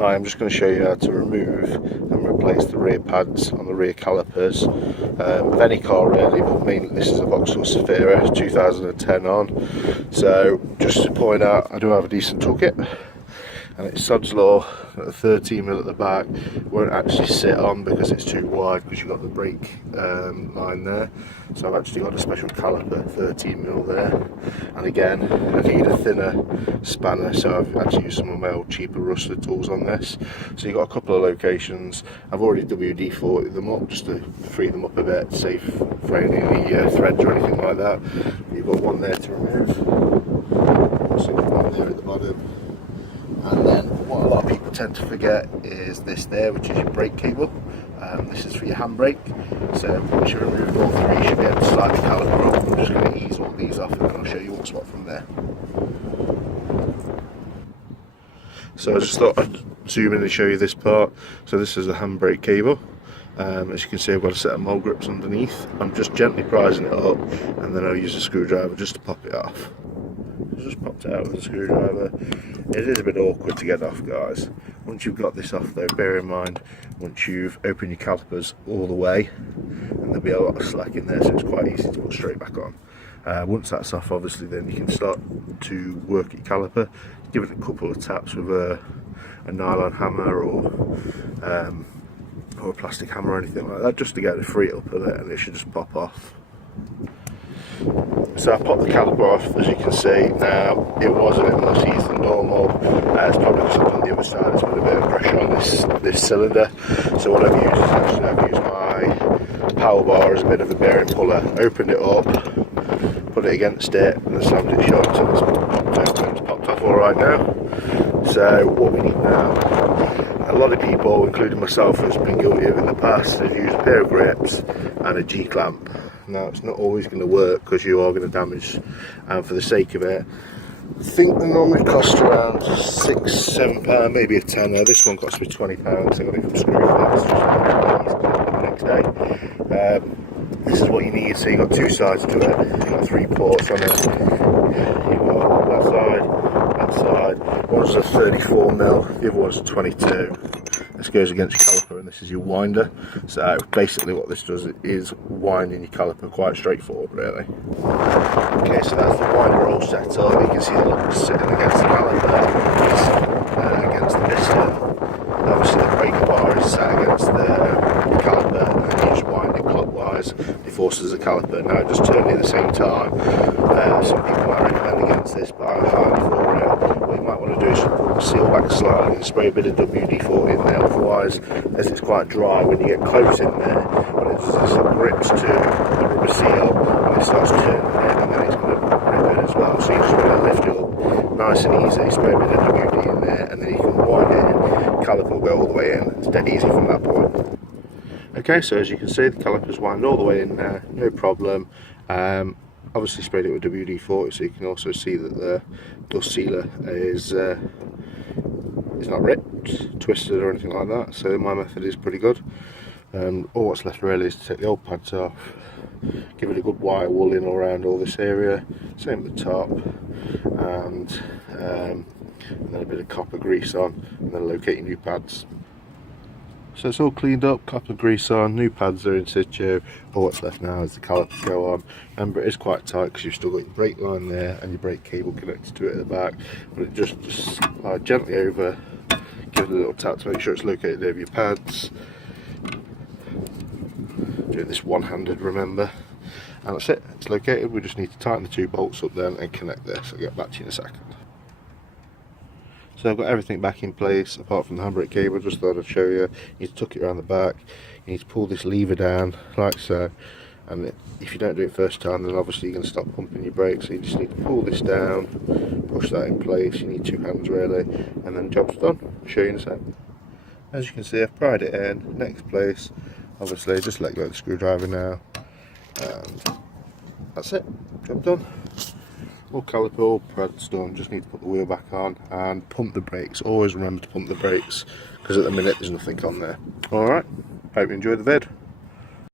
Right, I'm just going to show you how to remove and replace the rear pads on the rear calipers of any car really, but mainly this is a Vauxhall Zafira 2010 on. So just to point out, I do have a decent toolkit, and it's Sod's Law at the 13mm at the back. Won't actually sit on because it's too wide, because you've got the brake line there. So I've actually got a special caliper 13mm there, and again I need a thinner spanner, so I've actually used some of my old cheaper rusted tools on this. So you've got a couple of locations. I've already WD-40 them up just to free them up a bit, safe for any threads or anything like that. You've got one there to remove, so you've got one there at the bottom. And then what a lot of people tend to forget is this there, which is your brake cable. This is for your handbrake. So once you remove all three, you should be able to slide the caliper up. I'm just going to ease all these off, and then I'll show you what's what from there. So I just thought I'd zoom in and show you this part. So this is the handbrake cable. As you can see, I've got a set of mole grips underneath. I'm just gently prising it up, and then I'll use a screwdriver just to pop it off. Just popped it out with a screwdriver. It is a bit awkward to get off, guys. Once you've got this off though, bear in mind, once you've opened your calipers all the way, and there'll be a lot of slack in there, so it's quite easy to put straight back on. Once that's off, obviously, then you can start to work your caliper. Give it a couple of taps with a nylon hammer or a plastic hammer or anything like that, just to get it free up of it, and it should just pop off. So I popped the caliper off, as you can see. Now it was a bit more teeth than normal. It's probably because on the other side it's put a bit of pressure on this cylinder. So what I've used is actually I've used my power bar as a bit of a bearing puller. Opened it up, put it against it, and then slammed it shut until it's popped off all right now. So what we need now, a lot of people, including myself, has been guilty of in the past, have used a pair of grips and a G-clamp. Now it's not always going to work because you are going to damage, and for the sake of it, I think they normally cost around £6–7, maybe a tenner. This one cost me £20. I got it from Screwfix the next day. This is what you need. So you've got two sides to it. You've got 3 ports on it. You've got that side. One's a 34mm, the other one's a 22. This goes against your caliper, and this is your winder. So basically what this does is winding your caliper, quite straightforward really. Okay, so that's the winder all set up. You can see the lock sitting against the caliper, against the piston. Obviously the brake bar is set against the caliper, and you just wind it clockwise. It forces the caliper. Now just turn it at the same time. Some people might recommend against this, but I'm highly for it. What you might want to do is seal back slightly and spray a bit of WD-40 in there. Otherwise, as it's quite dry, when you get close in there, when it grips to the rubber seal, and it starts turning in, and then it's going to rip it as well. So you just want to lift it up nice and easy, spray a bit of WD in there, and then you can wind it in. Caliper will go all the way in. It's dead easy from that point. Okay, so as you can see, the caliper's wind all the way in there, no problem. Obviously sprayed it with WD-40, so you can also see that the dust sealer is not ripped, twisted or anything like that. So my method is pretty good. All what's left really is to take the old pads off, give it a good wire wooling all around all this area, same at the top, and then a bit of copper grease on, and then locate your new pads. So it's all cleaned up, copper grease on, new pads are in situ. All what's left now is the caliper to go on. Remember, it is quite tight because you've still got your brake line there and your brake cable connected to it at the back. But it just slide gently over, give it a little tap to make sure it's located over your pads. Doing this one-handed, remember. And that's it, it's located. We just need to tighten the 2 bolts up then and connect this. I'll get back to you in a second. So I've got everything back in place apart from the handbrake cable. Just thought I'd show you. You need to tuck it around the back. You need to pull this lever down like so, and if you don't do it first time, then obviously you're going to stop pumping your brakes. So you just need to pull this down, push that in place. You need 2 hands really, and then the job's done. I'll show you in a sec. As you can see, I've pried it in. Next place, obviously just let go of the screwdriver now, and that's it, job done. All caliper, all pads done. Just need to put the wheel back on and pump the brakes. Always remember to pump the brakes, because at the minute there's nothing on there. Alright, hope you enjoyed the vid.